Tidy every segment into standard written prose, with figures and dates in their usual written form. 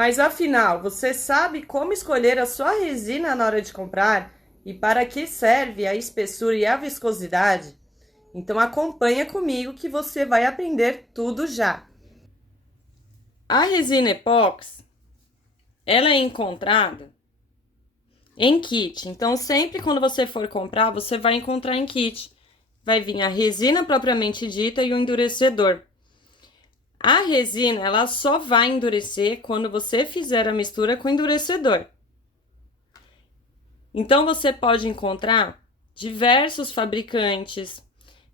Mas afinal, você sabe como escolher a sua resina na hora de comprar e para que serve a espessura e a viscosidade? Então acompanha comigo que você vai aprender tudo já. A resina epóxi, ela é encontrada em kit. Então sempre quando você for comprar, você vai encontrar em kit. Vai vir a resina propriamente dita e o endurecedor. A resina, ela só vai endurecer quando você fizer a mistura com endurecedor. Então, você pode encontrar diversos fabricantes,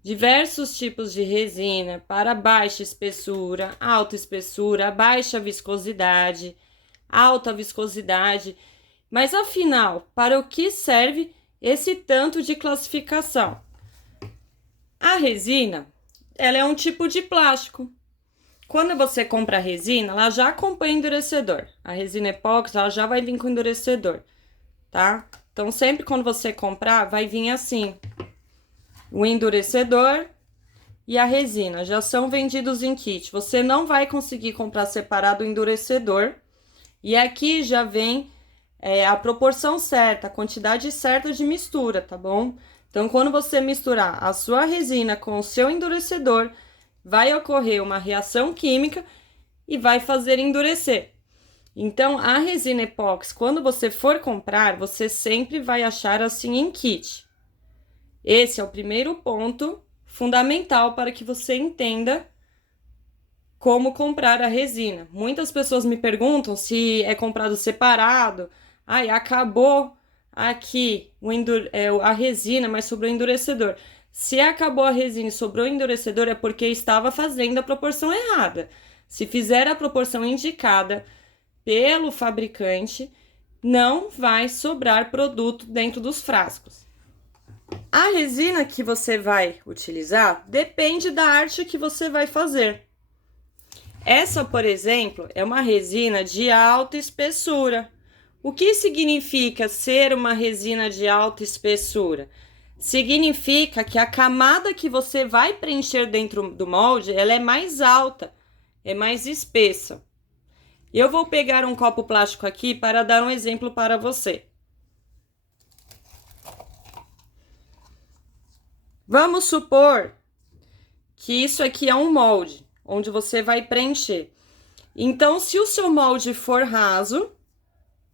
diversos tipos de resina para baixa espessura, alta espessura, baixa viscosidade, alta viscosidade. Mas, afinal, para o que serve esse tanto de classificação? A resina, ela é um tipo de plástico. Quando você compra a resina, ela já acompanha o endurecedor. A resina epóxi, ela já vai vir com endurecedor, tá? Então, sempre quando você comprar, vai vir assim. O endurecedor e a resina já são vendidos em kit. Você não vai conseguir comprar separado o endurecedor. E aqui já vem a proporção certa, a quantidade certa de mistura, tá bom? Então, quando você misturar a sua resina com o seu endurecedor, vai ocorrer uma reação química e vai fazer endurecer. Então, a resina epóxi, quando você for comprar, você sempre vai achar assim em kit. Esse é o primeiro ponto fundamental para que você entenda como comprar a resina. Muitas pessoas me perguntam se é comprado separado. Ai, acabou aqui a resina, mas sobrou endurecedor. Se acabou a resina e sobrou endurecedor, é porque estava fazendo a proporção errada. Se fizer a proporção indicada pelo fabricante, não vai sobrar produto dentro dos frascos. A resina que você vai utilizar depende da arte que você vai fazer. Essa, por exemplo, é uma resina de alta espessura. O que significa ser uma resina de alta espessura? Significa que a camada que você vai preencher dentro do molde, ela é mais alta, é mais espessa. Eu vou pegar um copo plástico aqui para dar um exemplo para você. Vamos supor que isso aqui é um molde, onde você vai preencher. Então, se o seu molde for raso,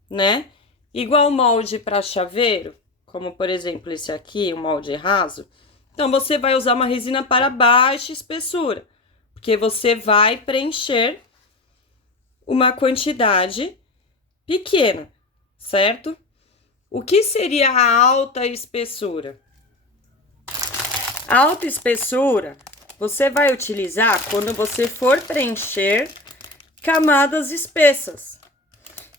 né? Igual molde para chaveiro, como por exemplo esse aqui, um molde raso. Então, você vai usar uma resina para baixa espessura, porque você vai preencher uma quantidade pequena, certo? O que seria a alta espessura? A alta espessura você vai utilizar quando você for preencher camadas espessas.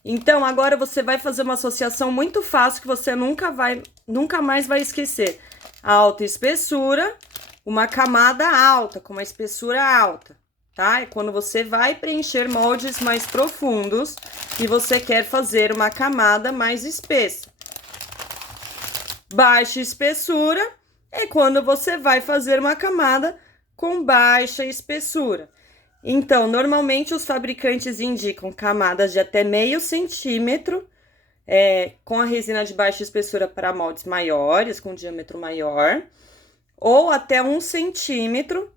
Então, agora você vai fazer uma associação muito fácil que você nunca mais vai esquecer. A alta espessura, uma camada alta, com uma espessura alta, tá? É quando você vai preencher moldes mais profundos e você quer fazer uma camada mais espessa. Baixa espessura é quando você vai fazer uma camada com baixa espessura. Então, normalmente os fabricantes indicam camadas de até meio centímetro, com a resina de baixa espessura para moldes maiores, com diâmetro maior, ou até 1 centímetro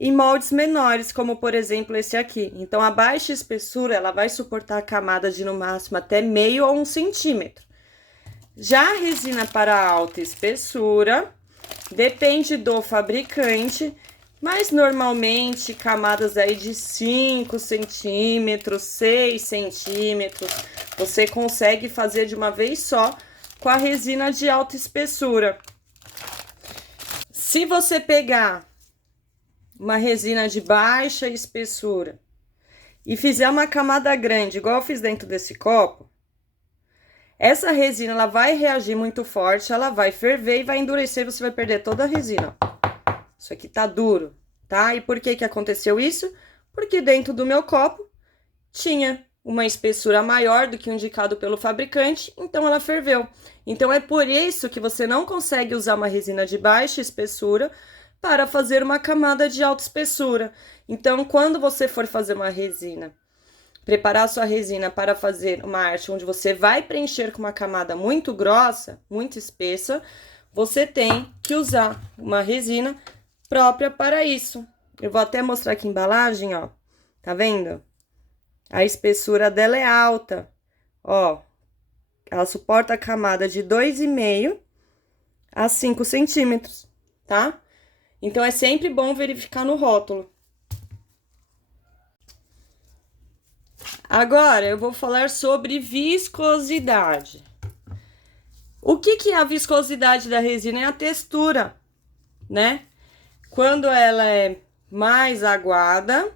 em moldes menores, como por exemplo esse aqui. Então, a baixa espessura, ela vai suportar camadas de no máximo até meio ou 1 centímetro. Já a resina para alta espessura, depende do fabricante, mas normalmente camadas aí de 5 centímetros, 6 centímetros, você consegue fazer de uma vez só com a resina de alta espessura. Se você pegar uma resina de baixa espessura e fizer uma camada grande, igual eu fiz dentro desse copo, essa resina ela vai reagir muito forte, ela vai ferver e vai endurecer, você vai perder toda a resina. Isso aqui tá duro, tá? E por que que aconteceu isso? Porque dentro do meu copo tinha uma espessura maior do que o indicado pelo fabricante, então ela ferveu. Então é por isso que você não consegue usar uma resina de baixa espessura para fazer uma camada de alta espessura. Então, quando você for fazer uma resina preparar sua resina para fazer uma arte onde você vai preencher com uma camada muito grossa, muito espessa, você tem que usar uma resina própria para isso. Eu vou até mostrar aqui a embalagem, ó. Tá vendo? A espessura dela é alta, ó. Ela suporta a camada de 2,5 a 5 centímetros, tá? Então, é sempre bom verificar no rótulo. Agora, eu vou falar sobre viscosidade. O que é a viscosidade da resina? É a textura, né? Quando ela é mais aguada,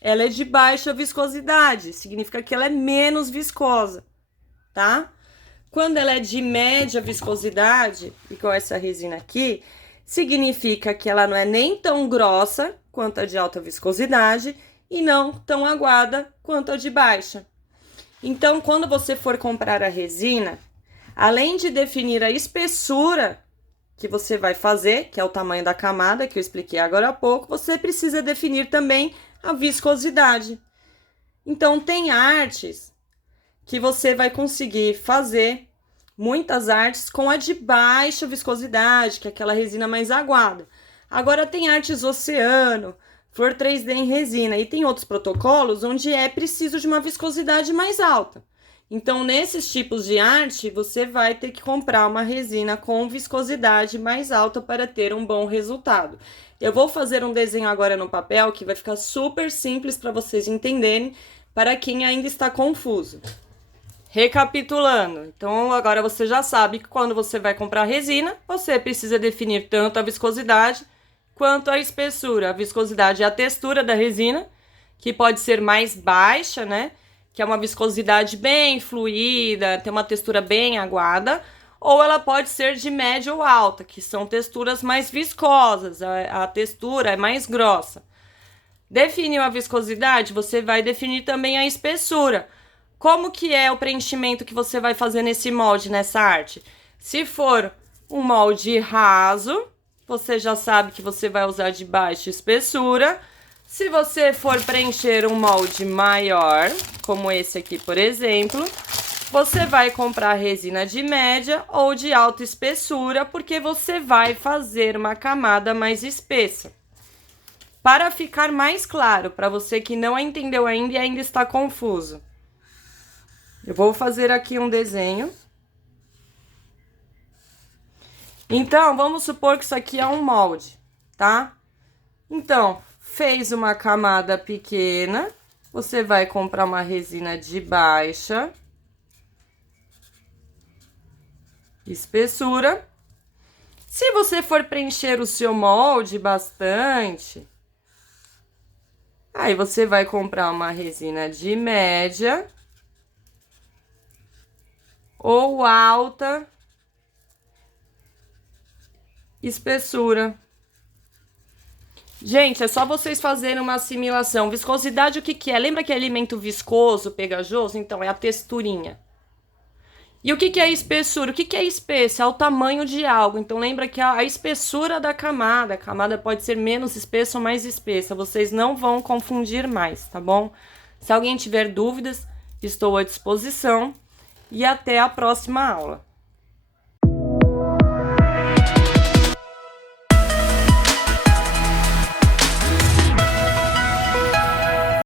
ela é de baixa viscosidade, significa que ela é menos viscosa, tá? Quando ela é de média viscosidade, igual essa resina aqui, significa que ela não é nem tão grossa quanto a de alta viscosidade e não tão aguada quanto a de baixa. Então, quando você for comprar a resina, além de definir a espessura que você vai fazer, que é o tamanho da camada, que eu expliquei agora há pouco, você precisa definir também a viscosidade. Então, tem artes que você vai conseguir fazer, muitas artes com a de baixa viscosidade, que é aquela resina mais aguada. Agora, tem artes oceano, flor 3D em resina, e tem outros protocolos onde é preciso de uma viscosidade mais alta. Então, nesses tipos de arte, você vai ter que comprar uma resina com viscosidade mais alta para ter um bom resultado. Eu vou fazer um desenho agora no papel que vai ficar super simples para vocês entenderem, para quem ainda está confuso. Recapitulando, então agora você já sabe que quando você vai comprar resina, você precisa definir tanto a viscosidade quanto a espessura. A viscosidade é a textura da resina, que pode ser mais baixa, né? Que é uma viscosidade bem fluida, tem uma textura bem aguada, ou ela pode ser de média ou alta, que são texturas mais viscosas, a textura é mais grossa. Definiu a viscosidade, você vai definir também a espessura. Como que é o preenchimento que você vai fazer nesse molde, nessa arte? Se for um molde raso, você já sabe que você vai usar de baixa espessura. Se você for preencher um molde maior, como esse aqui, por exemplo, você vai comprar resina de média ou de alta espessura, porque você vai fazer uma camada mais espessa. Para ficar mais claro, para você que não entendeu ainda e ainda está confuso, eu vou fazer aqui um desenho. Então, vamos supor que isso aqui é um molde, tá? Então, fez uma camada pequena, você vai comprar uma resina de baixa espessura. Se você for preencher o seu molde bastante, aí você vai comprar uma resina de média ou alta espessura. Gente, é só vocês fazerem uma assimilação. Viscosidade, o que é? Lembra que é alimento viscoso, pegajoso? Então, é a texturinha. E o que é espessura? O que é espesso? É o tamanho de algo. Então, lembra que a espessura da camada. A camada pode ser menos espessa ou mais espessa. Vocês não vão confundir mais, tá bom? Se alguém tiver dúvidas, estou à disposição. E até a próxima aula.